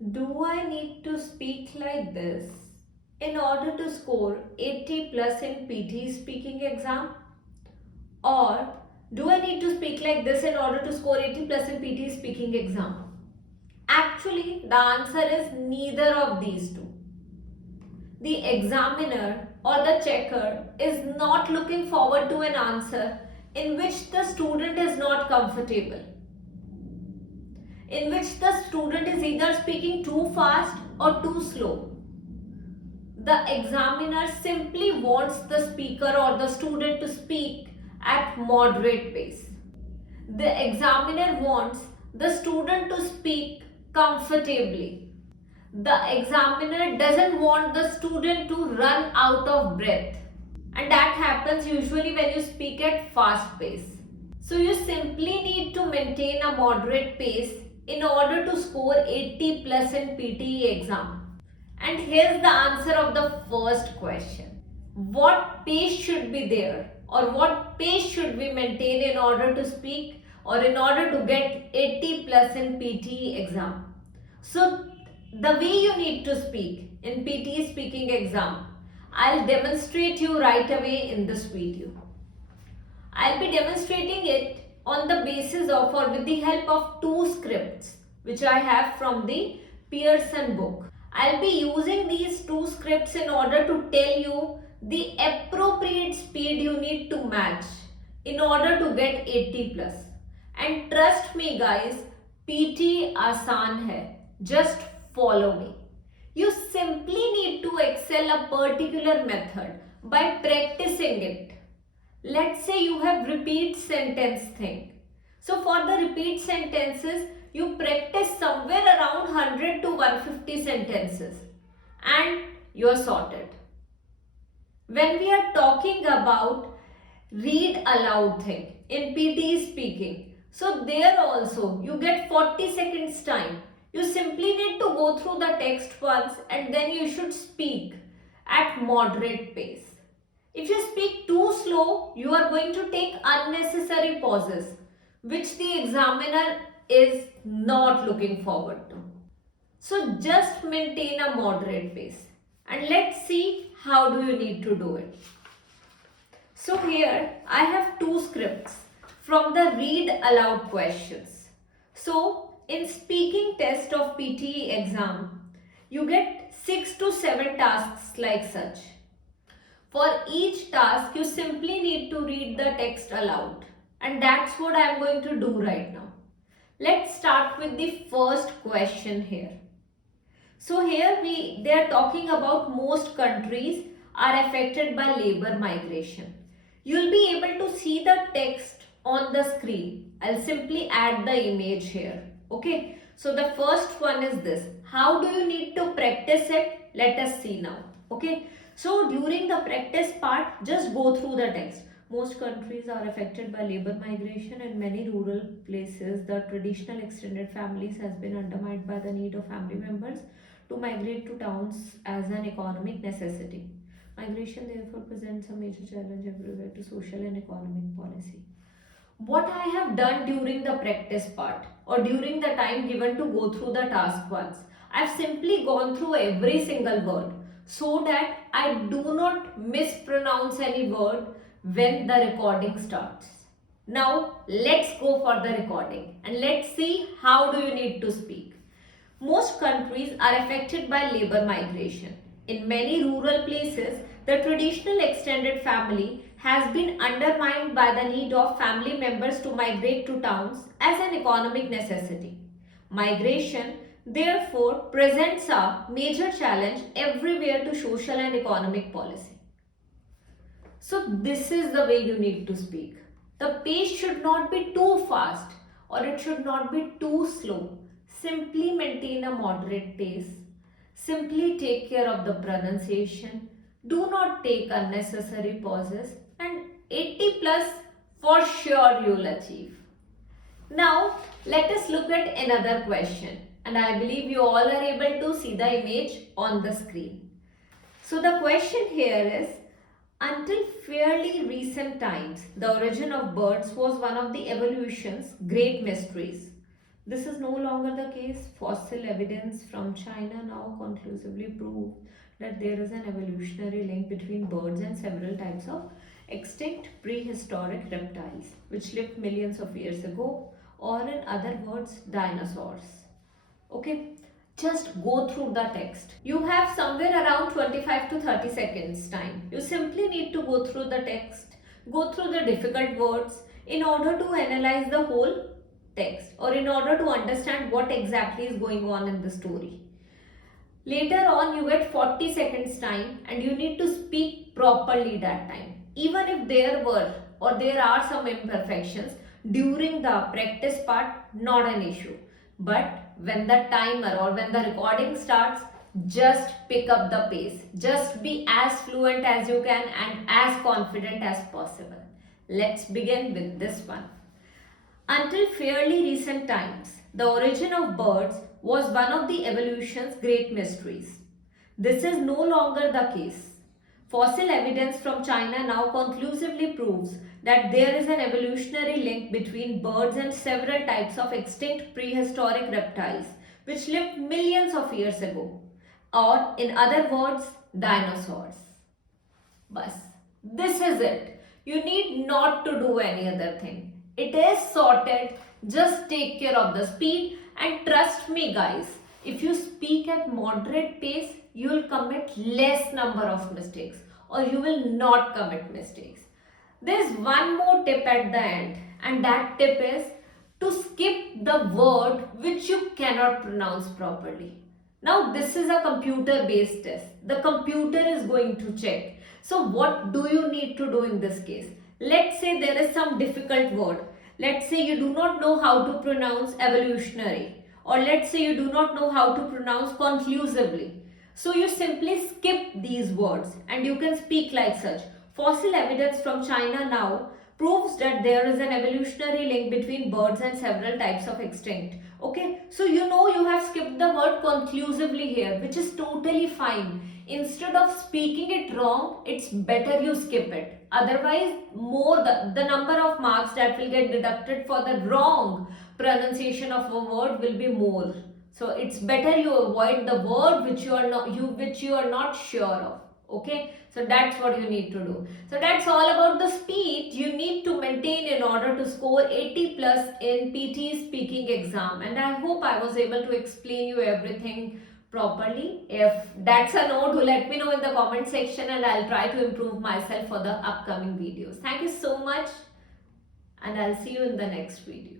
Do I need to speak like this in order to score 80 plus in PTE speaking exam? Or do I need to speak like this in order to score 80 plus in PTE speaking exam? Actually, the answer is neither of these two. The examiner or the checker is not looking forward to an answer in which the student is not comfortable, in which the student is either speaking too fast or too slow. The examiner simply wants the speaker or the student to speak at moderate pace. The examiner wants the student to speak comfortably. The examiner doesn't want the student to run out of breath. And that happens usually when you speak at fast pace. So you simply need to maintain a moderate pace in order to score 80 plus in PTE exam. And here's the answer of the first question. What pace should be there, or what pace should we maintain in order to speak or in order to get 80 plus in PTE exam? So the way you need to speak in PTE speaking exam, I'll demonstrate you right away in this video. I'll be demonstrating it on the basis of or with the help of two scripts which I have from the Pearson book. I'll be using these two scripts in order to tell you the appropriate speed you need to match in order to get 80 plus. And trust me guys, PT आसान है. Just follow me. You simply need to excel a particular method by practicing it. Let's say you have repeat sentence thing. So for the repeat sentences, you practice somewhere around 100 to 150 sentences and you're sorted. When we are talking about read aloud thing in PTE speaking, so there also you get 40 seconds time. You simply need to go through the text once and then you should speak at moderate pace. If you speak too slow, you are going to take unnecessary pauses, which the examiner is not looking forward to. So just maintain a moderate pace and let's see how do you need to do it. So here I have two scripts from the read aloud questions. So in speaking test of PTE exam, you get 6 to 7 tasks like such. For each task, you simply need to read the text aloud. And that's what I am going to do right now. Let's start with the first question here. So here they are talking about most countries are affected by labor migration. You'll be able to see the text on the screen. I'll simply add the image here. Okay. So the first one is this. How do you need to practice it? Let us see now. Okay. So during the practice part, just go through the text. Most countries are affected by labor migration. In many rural places, the traditional extended families has been undermined by the need of family members to migrate to towns as an economic necessity. Migration therefore presents a major challenge everywhere to social and economic policy. What I have done during the practice part or during the time given to go through the task once, I've simply gone through every single word so that I do not mispronounce any word when the recording starts. Now let's go for the recording and let's see how do you need to speak. Most countries are affected by labor migration. In many rural places, the traditional extended family has been undermined by the need of family members to migrate to towns as an economic necessity. Migration therefore presents a major challenge everywhere to social and economic policy. So this is the way you need to speak. The pace should not be too fast or it should not be too slow. Simply maintain a moderate pace. Simply take care of the pronunciation. Do not take unnecessary pauses and 80 plus for sure you'll achieve. Now let us look at another question and I believe you all are able to see the image on the screen. So the question here is, until fairly recent times, the origin of birds was one of the evolution's great mysteries. This is no longer the case. Fossil evidence from China now conclusively prove that there is an evolutionary link between birds and several types of extinct prehistoric reptiles which lived millions of years ago, or in other words, dinosaurs. Okay, just go through the text. You have somewhere around 25 to 30 seconds time. You simply need to go through the text, go through the difficult words in order to analyze the whole text, or in order to understand what exactly is going on in the story. Later on you get 40 seconds time and you need to speak properly that time. Even if there were or there are some imperfections during the practice part, not an issue. But when the timer or when the recording starts, just pick up the pace. Just be as fluent as you can and as confident as possible. Let's begin with this one. Until fairly recent times, the origin of birds was one of the evolution's great mysteries. This is no longer the case. Fossil evidence from China now conclusively proves that there is an evolutionary link between birds and several types of extinct prehistoric reptiles which lived millions of years ago, or in other words, dinosaurs. Bas, this is it. You need not to do any other thing. It is sorted. Just take care of the speed and trust me guys, if you speak at moderate pace, you will commit less number of mistakes, or you will not commit mistakes. There's one more tip at the end, and that tip is to skip the word which you cannot pronounce properly. Now this is a computer based test. The computer is going to check. So what do you need to do in this case? Let's say there is some difficult word. Let's say you do not know how to pronounce evolutionary, or let's say you do not know how to pronounce conclusively. So you simply skip these words and you can speak like such. Fossil evidence from China now proves that there is an evolutionary link between birds and several types of extinct. Okay, so you know you have skipped the word conclusively here, which is totally fine. Instead of speaking it wrong, it's better you skip it. Otherwise, the number of marks that will get deducted for the wrong pronunciation of a word will be more. So it's better you avoid the word which you are not sure of. Okay, so that's what you need to do. So that's all about the speed you need to maintain in order to score 80 plus in PTE speaking exam. And I hope I was able to explain you everything properly. If that's a no, do let me know in the comment section and I'll try to improve myself for the upcoming videos. Thank you so much and I'll see you in the next video.